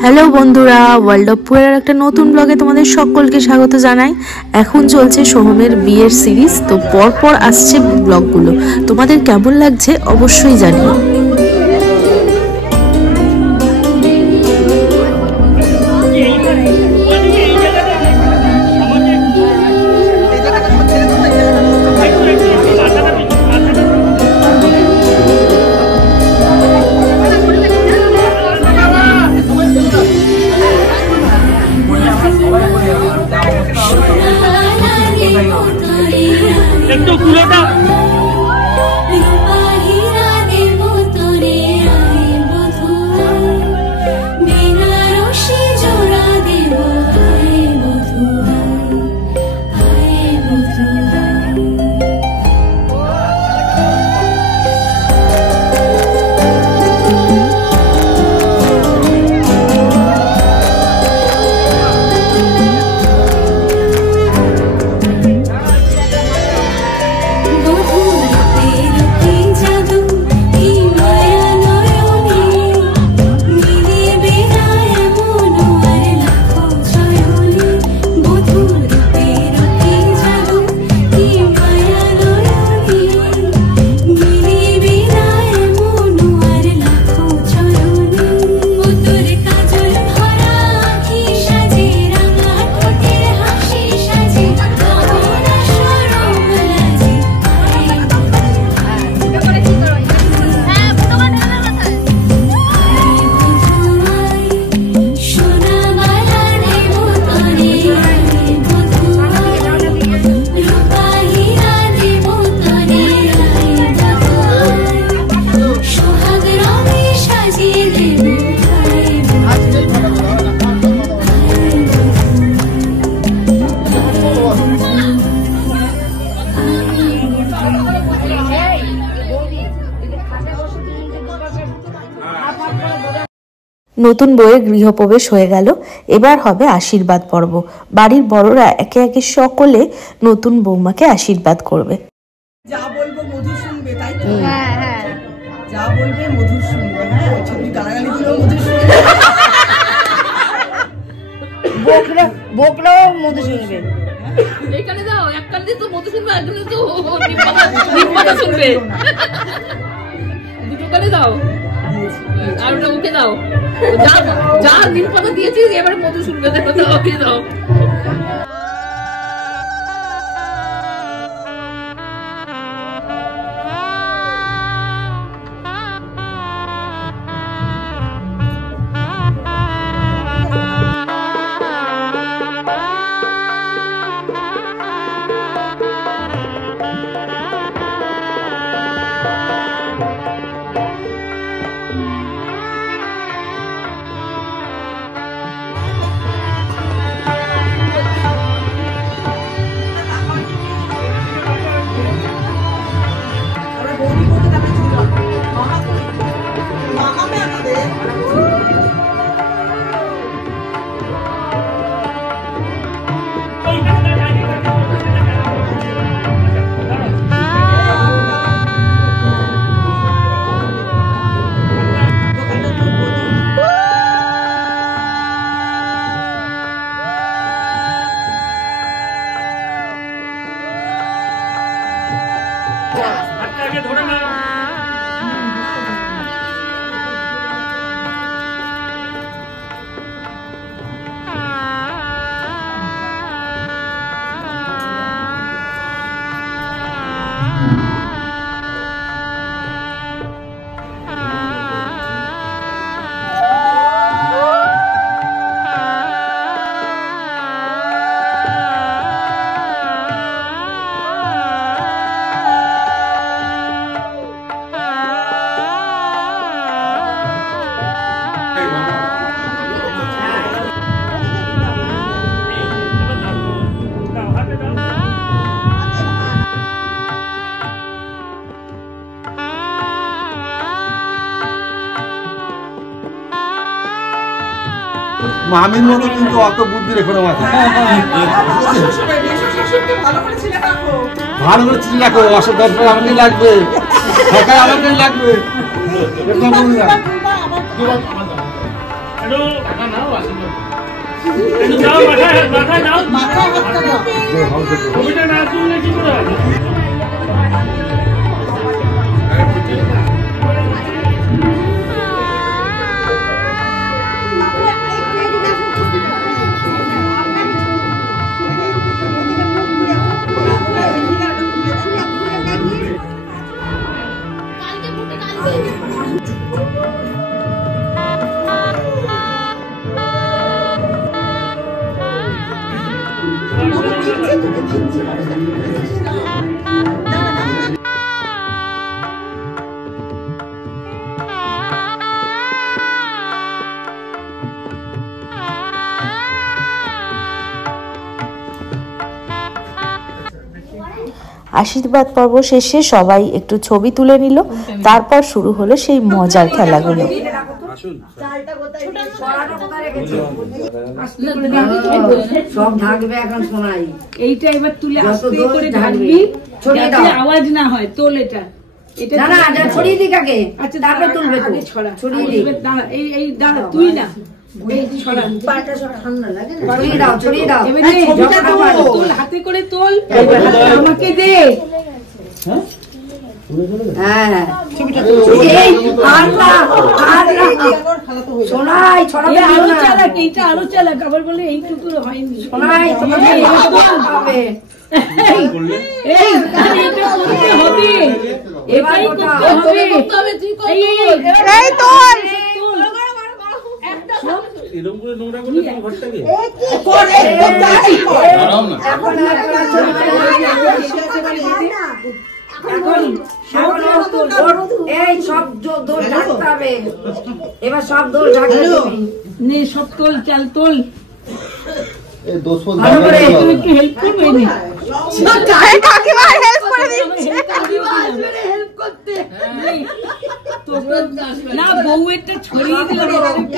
Hello বন্ধুরা, world of poor একটা নতুন ব্লগে তোমাদের সকলকে স্বাগত জানাই। এখন চলছে সোহমের বিয়ের সিরিজ, তো পরপর আসছে ব্লগগুলো। তোমাদের কেমন লাগছে অবশ্যই জানিও। নতুন বউয়ের গৃহপ্রবেশ হয়ে গেল, এবার হবে আশীর্বাদ পর্ব। বাড়ির বড়রা একে একে সকলে নতুন বৌমাকে আশীর্বাদ করবে। যা বলবো মধু শুনবে, তাই তো? হ্যাঁ হ্যাঁ, যা বলবে মধু শুনবে। হ্যাঁ, ছবি গালাগালি দিলেও মধু শুনবে, বকলেও মধু শুনবে। এখানে দাও, এক কান দিয়ে তো মধু শুনবে, একজনে তো নিম্পাতা শুনবে। দুটো কানে দাও, আর ওটা ওকে দাও। যা নিম্পাতা দিয়েছিস এবার মধু শুনবে, দেখো তো ওকে দাও। মামির মতো কিন্তু অত বুদ্ধি রেখো না মাথায়। ভালো করে চিনি রাখো, অসুখ দরকার আমাকে লাগবে, আমাকে লাগবে। আশীর্বাদ পর্ব শেষে সবাই একটু ছবি তুলে নিল, তারপর শুরু হলো সেই মজার খেলাগুলো। সব ঢাকবে এখন শোনাই। এইটা এবার তুলে আস্তে করে ঢাকবি, যাতে আওয়াজ না হয়। তোল এটা, এটা না না ছড়িয়ে দিক আগে। আচ্ছা তারপর তুলবে তো। ছড়া ছড়িয়ে দিক। দাঁড়া, এই দাঁড়া, তুই না ছড়া, পাটা সব ঠান্ডা লাগে না। ছড়িয়ে দাও, ছড়িয়ে দাও। এবারে ছবিটা তোল, হাতে করে তোল, আমাকে দে। হ্যাঁ ছবিটা তুল। এই আর না, আর না শোনাই, ছড়াবে আরো চালাক, এইটা আরো চালাক। আবার বলে এইটুকু হয়নি। শোনাই তোমাকে হবে। এই এটা করতে হবে, এটাই করতে হবে। এই তোল, এরকম করে নোংরা করলে তোমার ঘরটাকে এই সব দোল ঢাকতে হবে। এবার সব দোল ঢাকতে নে, সব তোল, চাল তোল। ভালো করে তুমি একটু হেল্প করবে না? কাকিমা হেল্প করে দিচ্ছে। না, বউয়েরটা ছড়িয়ে দিল,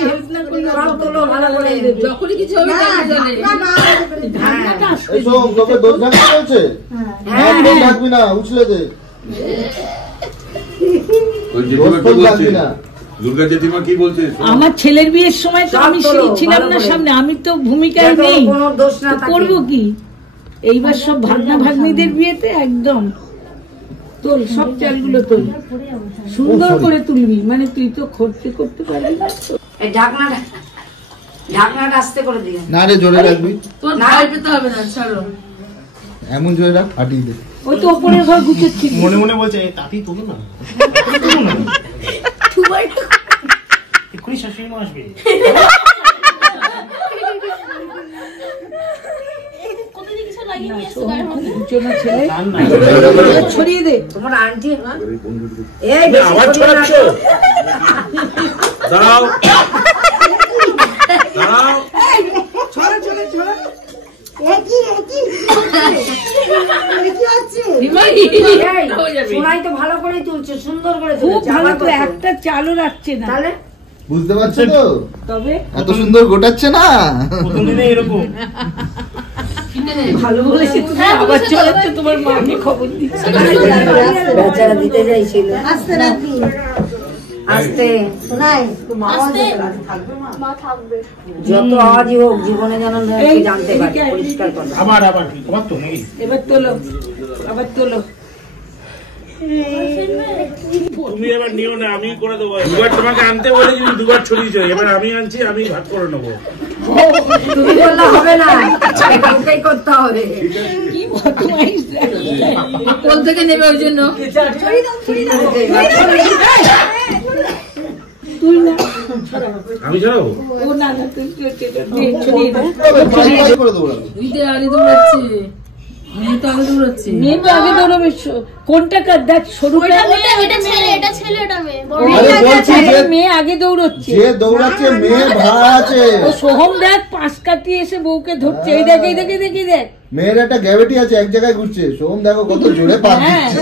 হেল্প না করলে সব তোলো ভালো করে। যখনই কিছু হবে ঢাকনাটা আসতে এসো, তোকে দোষ ঢাকতে বলছে? হ্যাঁ দোষ ঢাকবি না, উছলে দে। ওই জেঠিমা কি বলছে? না দুর্গা জেঠিমা কি বলছে? আমার ছেলের বিয়ের সময় তো আমি ছিলাম না সামনে, আমি তো ভূমিকায় নেই, কোনো দোষ না থাকে। করবো কি? এইবার সব ভাগনা ভাগ্নিদের বিয়েতে একদম তোল, সব চালগুলো তোল, সুন্দর করে তুলবি। মানে তুই তো খরচে করতে পারবি না। এই ঢাকনাটা, ঢাকনাটা আস্তে করে দিয়ে। না রে, জোরে রাখবি। তোর ভয় পেতে হবে না, ছাড়ো। এমন জোরে রাখ, ফাটিয়ে দে। ওই তো ওপরের ঘর গুছোচ্ছি। মনে মনে বলছে তাতেই তোলো না, এক্ষুনি শাশুড়ি মা আসবে। ছড়িয়ে দে। তোমার আন্টি এই আবার ছড়াচ্ছ, দাঁড়াও দাঁড়াও। শোনাই তো ভালো করে তুলছে, সুন্দর করে খুব তুলছে। ভালো আমার তো, একটা চালও রাখছে না। তাহলে বুঝতে পারছো তো? তবে এত সুন্দর গোটাচ্ছে না। প্রথম দিনে এরকম ভালো বলেছে, তুমি আবার চলাচ্ছ, তোমার মাকে খবর দিচ্ছে। বেচারা দিতে চাইছিল। আস্তে যত আওয়াজই হোক, জীবনে যেন জানতে পারে, পরিষ্কার কথা। আবার আবার তোমার তো নাকি? এবার তোলো, আবার তোলো। তুমি এবার নিও না, আমি করে দেবো। দুবার তোমাকে আনতে বলে তুমি দুবার ছড়িয়েছো, এবার আমি আনছি, আমি ভাগ করে নেবো। তুমি বললে হবে না, কাউকেই করতে হবে। কি বদমাইশ কোল থেকে নেবে ওই জন্য। তুই না, আমি ছাড়াবো? ও না না, তুই করে দেবো না। দিদি আগে দৌড়াচ্ছে, মেয়ে তো আগে দৌড়াচ্ছে। মেয়ে তো আগে দৌড়াবে। কোনটা কার দেখ, সরুটা আরে বলছি যে মেয়ে আগে দৌড়চ্ছে। যে দৌড়াচ্ছে মেয়ে ভাড়া আছে। ও সোহম দেখ, পাশ কাটিয়ে এসে বউকে ধরছে। এই দেখ, এই দেখ, এই দেখ, এই দেখ। মেয়ের একটা গ্র্যাভিটি আছে, এক জায়গায় ঘুরছে। সোম দেখো কত জোরে পা দিচ্ছে।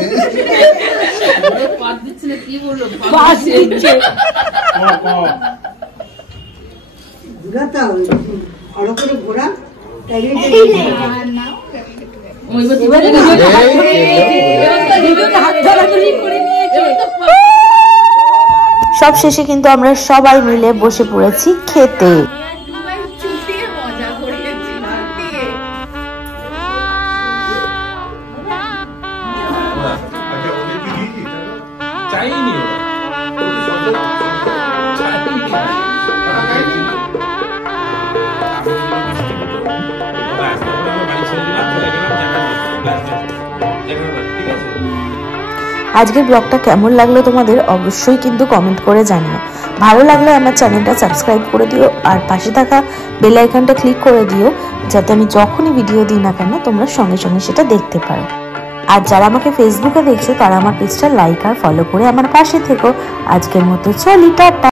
পাত দিচ্ছে না, কি বললো? পাশ দিচ্ছে। হাত ধরাধরি করে নিয়েছে। সব শেষে কিন্তু আমরা সবাই মিলে বসে পড়েছি খেতে। আজকের ব্লগটা কেমন লাগলো তোমাদের অবশ্যই কিন্তু কমেন্ট করে জানিও। ভালো লাগলে আমার চ্যানেলটা সাবস্ক্রাইব করে দিও আর পাশে থাকা বেল আইকনটা ক্লিক করে দিও, যাতে আমি যখনই ভিডিও দিই না কেন তোমরা সঙ্গে সঙ্গে সেটা দেখতে পারো। আর যারা আমাকে ফেসবুকে দেখছো তারা আমার পেজটা লাইক আর ফলো করে আমার পাশে থেকো। আজকের মতো চলি, টাটা।